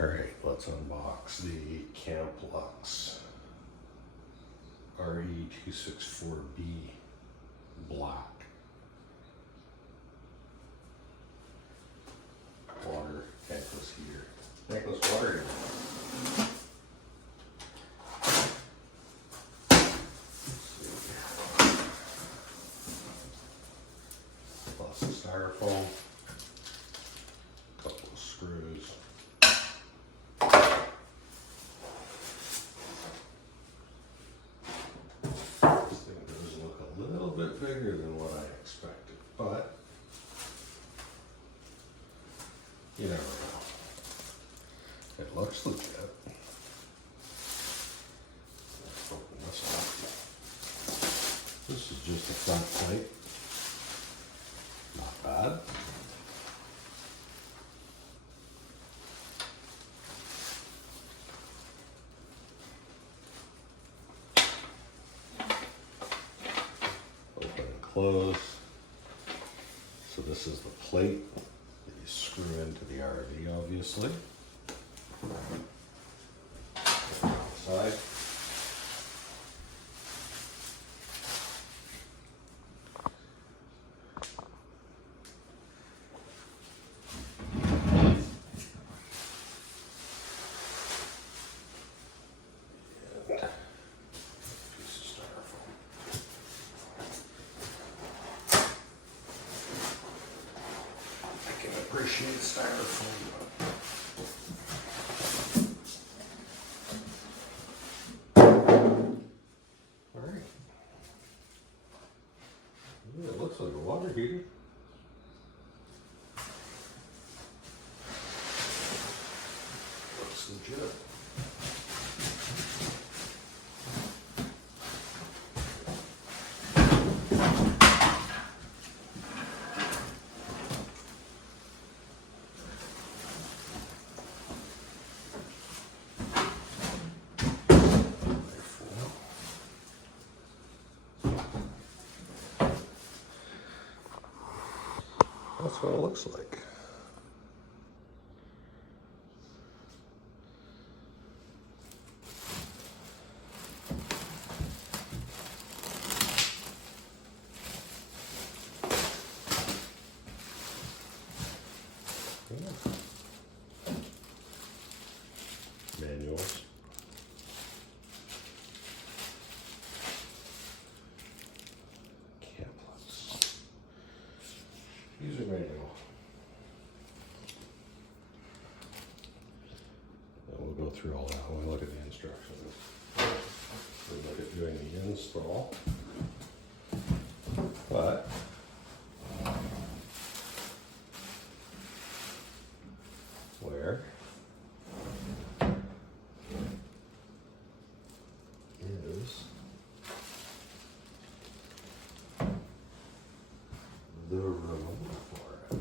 Alright, let's unbox the Camplux RE264B black water tankless heater. Tankless water heater. Lots of styrofoam, a couple of screws. This thing does look a little bit bigger than what I expected, but you never know. It looks legit. Let's open this up. This is just a front plate. Not bad. Open and close. So this is the plate that you screw into the RV, obviously. Outside. Appreciate styrofoam. All right. Ooh, it looks like a water heater. Looks legit. That's what it looks like. Yeah. Manuals. Camplux. User manual. And we'll go through all that when we look at the instructions. We look at doing the install. But where is the remote for it?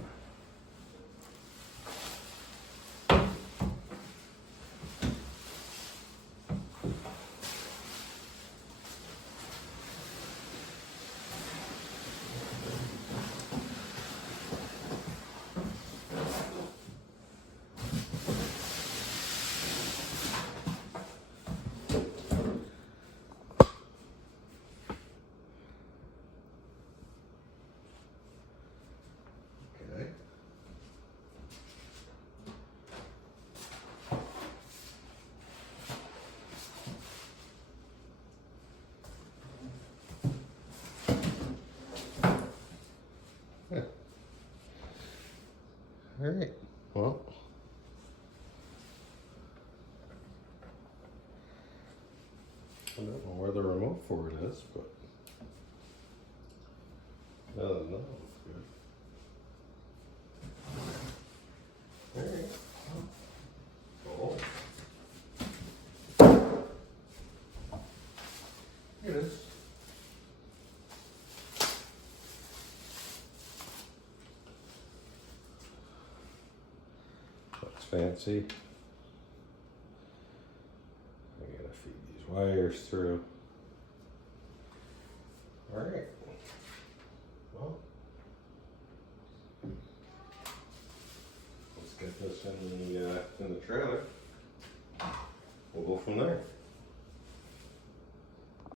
Yeah. All right. Well, I don't know where the remote for it is, but other than that, it looks good. All right. Oh. Here it is. That's fancy. I gotta feed these wires through. All right. Well, let's get this in the trailer. We'll go from there.